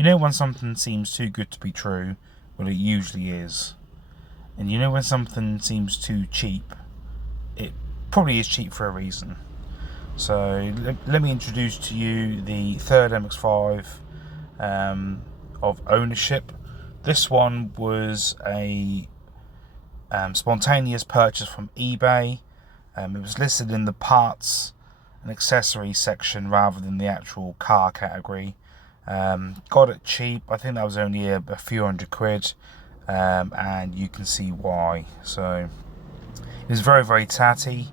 You know when something seems too good to be true? Well, it usually is. And you know when something seems too cheap? It probably is cheap for a reason. So let me introduce to you the third MX5 of ownership. This one was a spontaneous purchase from eBay. It was listed in the parts and accessories section rather than the actual car category. Got it cheap. I think that was only a few £100, and you can see why. So it was very, very tatty.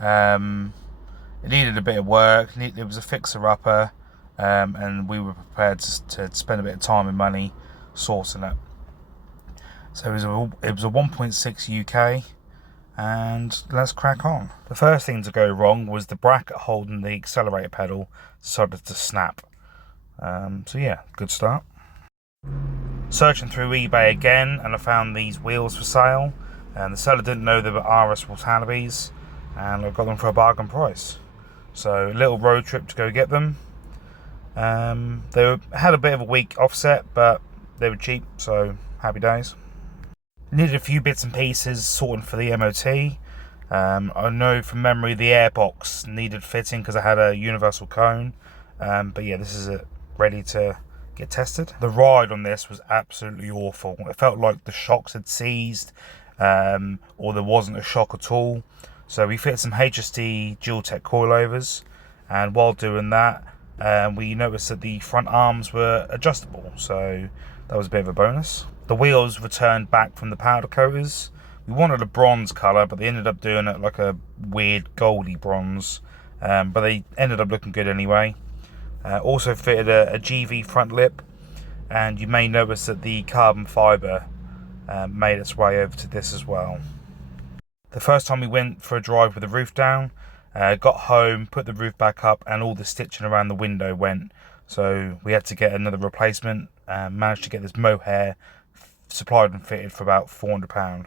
It needed a bit of work. It was a fixer-upper, and we were prepared to spend a bit of time and money sourcing it. So it was a 1.6 UK, and let's crack on. The first thing to go wrong was the bracket holding the accelerator pedal decided to snap. So yeah, good start. Searching through eBay again, and I found these wheels for sale, and the seller didn't know they were RS Watanabe's, and I got them for a bargain price. So a little road trip to go get them. They had a bit of a weak offset, but they were cheap, so happy days. Needed a few bits and pieces sorting for the MOT. I know from memory the airbox needed fitting because I had a universal cone. But yeah, this is it, ready to get tested. The ride on this was absolutely awful. It felt like the shocks had seized, or there wasn't a shock at all. So we fitted some HSD dual tech coilovers, and while doing that, we noticed that the front arms were adjustable, so that was a bit of a bonus. The wheels returned back from the powder coaters. We wanted a bronze colour, but they ended up doing it like a weird goldy bronze, but they ended up looking good anyway. Also fitted a GV front lip, and you may notice that the carbon fibre made its way over to this as well. The first time we went for a drive with the roof down, got home, put the roof back up, and all the stitching around the window went. So we had to get another replacement, managed to get this mohair supplied and fitted for about £400.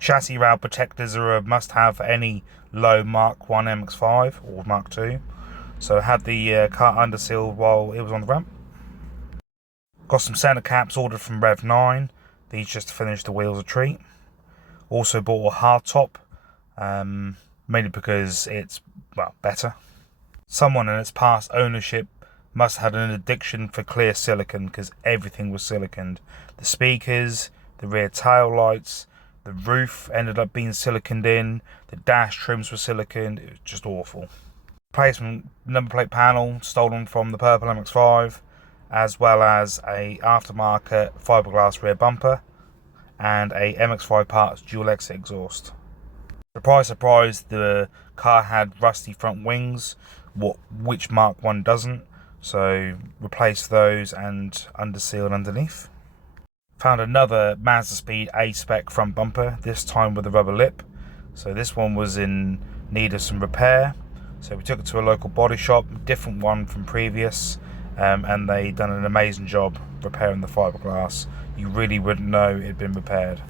Chassis rail protectors are a must-have for any low Mark 1 MX5 or Mark 2. So I had the car undersealed while it was on the ramp. Got some centre caps ordered from Rev 9. These just to finish the wheels a treat. Also bought a hard top, mainly because it's, well, better. Someone in its past ownership must have had an addiction for clear silicone because everything was siliconed. The speakers, the rear tail lights, the roof ended up being siliconed in, the dash trims were siliconed. It was just awful. Replacement number plate panel stolen from the purple MX5, as well as a aftermarket fiberglass rear bumper and a MX5 parts dual exit exhaust. Surprise, surprise, the car had rusty front wings, which Mark 1 doesn't, so replaced those and undersealed underneath. Found another Mazda Speed A-spec front bumper, this time with a rubber lip. So this one was in need of some repair, so we took it to a local body shop, different one from previous, and they done an amazing job repairing the fiberglass. You really wouldn't know it had been repaired.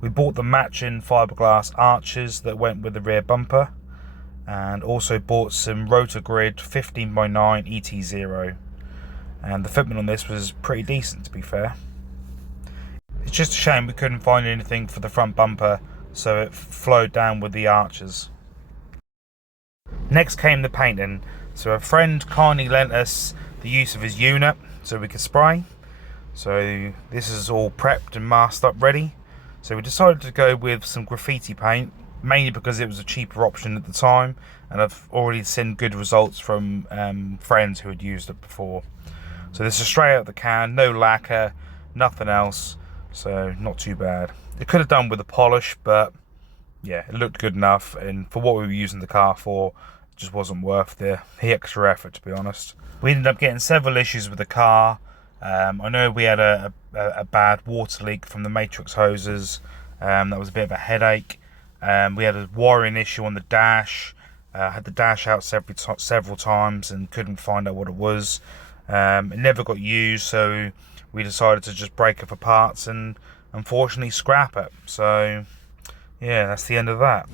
We bought the matching fiberglass arches that went with the rear bumper, and also bought some rotor grid 15x9 ET0, and the fitment on this was pretty decent, to be fair. It's just a shame we couldn't find anything for the front bumper, so it flowed down with the arches. Next came the painting. So a friend kindly lent us the use of his unit so we could spray. So this is all prepped and masked up ready. So we decided to go with some graffiti paint, mainly because it was a cheaper option at the time, and I've already seen good results from friends who had used it before. So this is straight out the can, no lacquer, nothing else, so not too bad. It could have done with a polish, but yeah, it looked good enough, and for what we were using the car for, it just wasn't worth the extra effort, to be honest. We ended up getting several issues with the car. I know we had a bad water leak from the matrix hoses. That was a bit of a headache. We had a wiring issue on the dash. Had the dash out several times and couldn't find out what it was. It never got used, so we decided to just break it for parts and unfortunately scrap it. So yeah, that's the end of that.